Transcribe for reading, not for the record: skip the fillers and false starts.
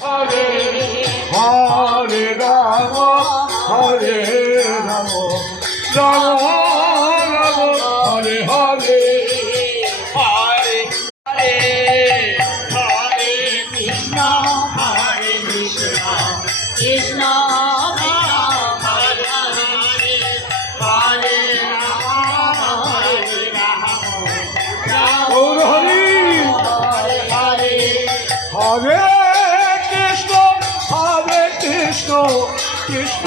Hare Hare Ram Hare Ram Ram Ram Hare Hare Hare Hare Hare Krishna Krishna Hare Hare Hare Ram Gour Hari Hare Hare Krishna Krishna